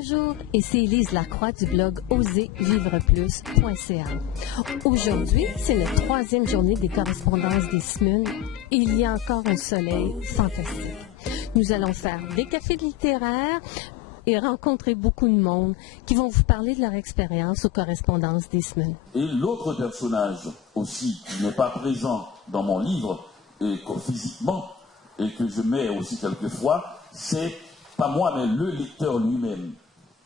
Bonjour, ici Élise Lacroix du blog oservivreplus.ca. Aujourd'hui, c'est la 3e journée des correspondances des semaines et il y a encore un soleil fantastique. Nous allons faire des cafés littéraires et rencontrer beaucoup de monde qui vont vous parler de leur expérience aux correspondances des semaines. Et l'autre personnage aussi qui n'est pas présent dans mon livre, et physiquement, et que je mets aussi quelquefois, c'est pas moi mais le lecteur lui-même.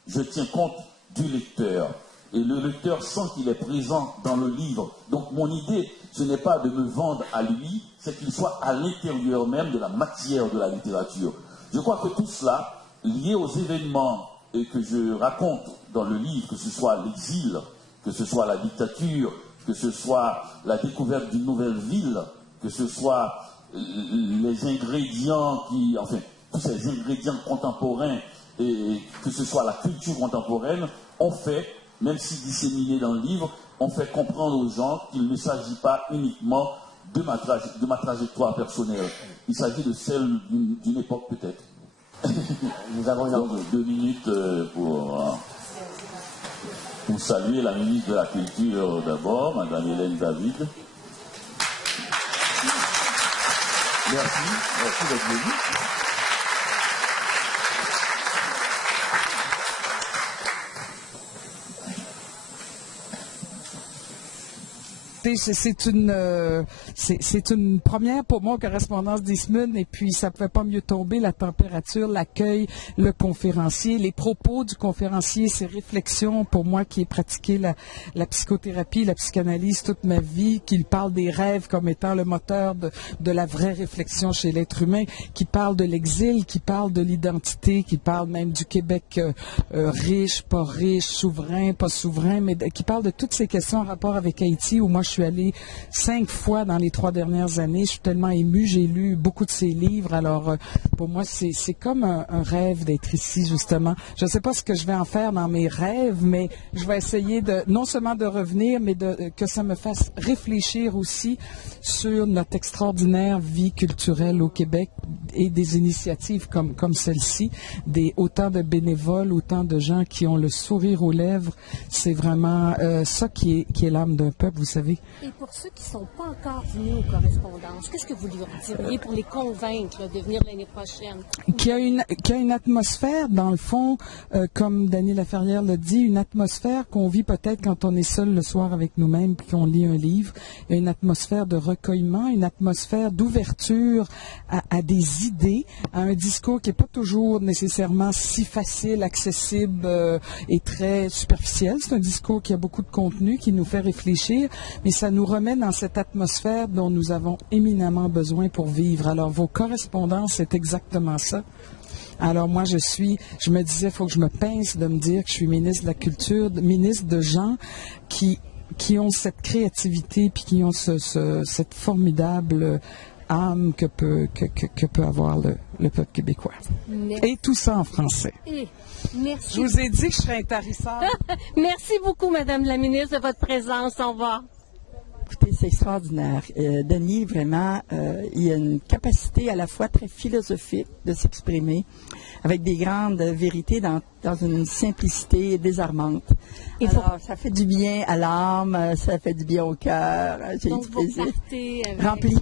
Je tiens compte du lecteur. Et le lecteur sent qu'il est présent dans le livre. Donc mon idée, ce n'est pas de me vendre à lui, c'est qu'il soit à l'intérieur même de la matière de la littérature. Je crois que tout cela, lié aux événements et que je raconte dans le livre, que ce soit l'exil, que ce soit la dictature, que ce soit la découverte d'une nouvelle ville, que ce soit les ingrédients enfin, tous ces ingrédients contemporains et que ce soit la culture contemporaine, on fait, même si disséminé dans le livre, on fait comprendre aux gens qu'il ne s'agit pas uniquement de ma trajectoire personnelle. Il s'agit de celle d'une époque peut-être. Nous avons donc 2 minutes pour saluer la ministre de la Culture d'abord, Madame Hélène David. Merci d'être venue. C'est une première pour moi, correspondance des semaines, et puis ça ne pouvait pas mieux tomber, la température, l'accueil, le conférencier, les propos du conférencier, ses réflexions, pour moi qui ai pratiqué la psychothérapie, la psychanalyse toute ma vie, qu'il parle des rêves comme étant le moteur de la vraie réflexion chez l'être humain, qui parle de l'exil, qui parle de l'identité, qui parle même du Québec riche, souverain, pas souverain, mais qui parle de toutes ces questions en rapport avec Haïti, où moi je suis allée 5 fois dans les 3 dernières années. Je suis tellement émue. J'ai lu beaucoup de ses livres. Alors, pour moi, c'est comme un rêve d'être ici, justement. Je ne sais pas ce que je vais en faire dans mes rêves, mais je vais essayer non seulement de revenir, mais que ça me fasse réfléchir aussi sur notre extraordinaire vie culturelle au Québec et des initiatives comme celle-ci, autant de bénévoles, autant de gens qui ont le sourire aux lèvres. C'est vraiment ça qui est l'âme d'un peuple, vous savez. Et pour ceux qui ne sont pas encore venus aux correspondances, qu'est-ce que vous leur diriez pour les convaincre de venir l'année prochaine? Qu'il y a une atmosphère, dans le fond, comme Dany Laferrière l'a dit, une atmosphère qu'on vit peut-être quand on est seul le soir avec nous-mêmes puis qu'on lit un livre. Il y a une atmosphère de recueillement, une atmosphère d'ouverture à des idées, à un discours qui n'est pas toujours nécessairement si facile, accessible et très superficiel. C'est un discours qui a beaucoup de contenu, qui nous fait réfléchir, mais ça nous remet dans cette atmosphère dont nous avons éminemment besoin pour vivre. Alors, vos correspondances, c'est exactement ça. Alors, moi, je me disais, il faut que je me pince de me dire que je suis ministre de la Culture, ministre de gens qui ont cette créativité puis qui ont cette formidable âme que peut avoir le peuple québécois. Merci. Et tout ça en français. Merci. Je vous ai dit que je serais intarissable. Merci beaucoup, Madame la ministre, de votre présence. Au revoir. Écoutez, c'est extraordinaire. Dany, vraiment, il a une capacité à la fois très philosophique de s'exprimer avec des grandes vérités dans une simplicité désarmante. Alors, ça fait du bien à l'âme, ça fait du bien au cœur. J'ai du plaisir. Rempli.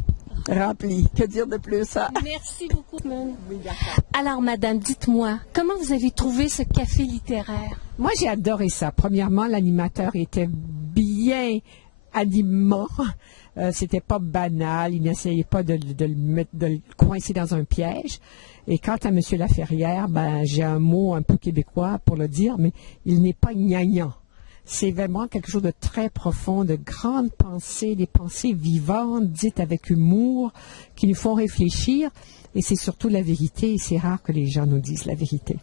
Que dire de plus? Hein? Merci beaucoup. Oui, alors, madame, dites-moi, comment vous avez trouvé ce café littéraire? Moi, j'ai adoré ça. Premièrement, l'animateur était bien animant. C'était pas banal. Il n'essayait pas de le coincer dans un piège. Et quant à M. Laferrière, j'ai un mot un peu québécois pour le dire, mais il n'est pas gnangnan. C'est vraiment quelque chose de très profond, de grandes pensées, des pensées vivantes, dites avec humour, qui nous font réfléchir. Et c'est surtout la vérité. Et c'est rare que les gens nous disent la vérité.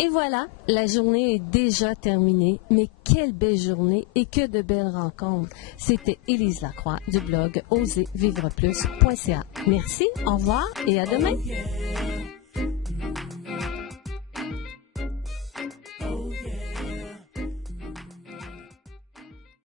Et voilà, la journée est déjà terminée. Mais quelle belle journée et que de belles rencontres. C'était Élise Lacroix du blog oservivreplus.ca. Merci, au revoir et à demain.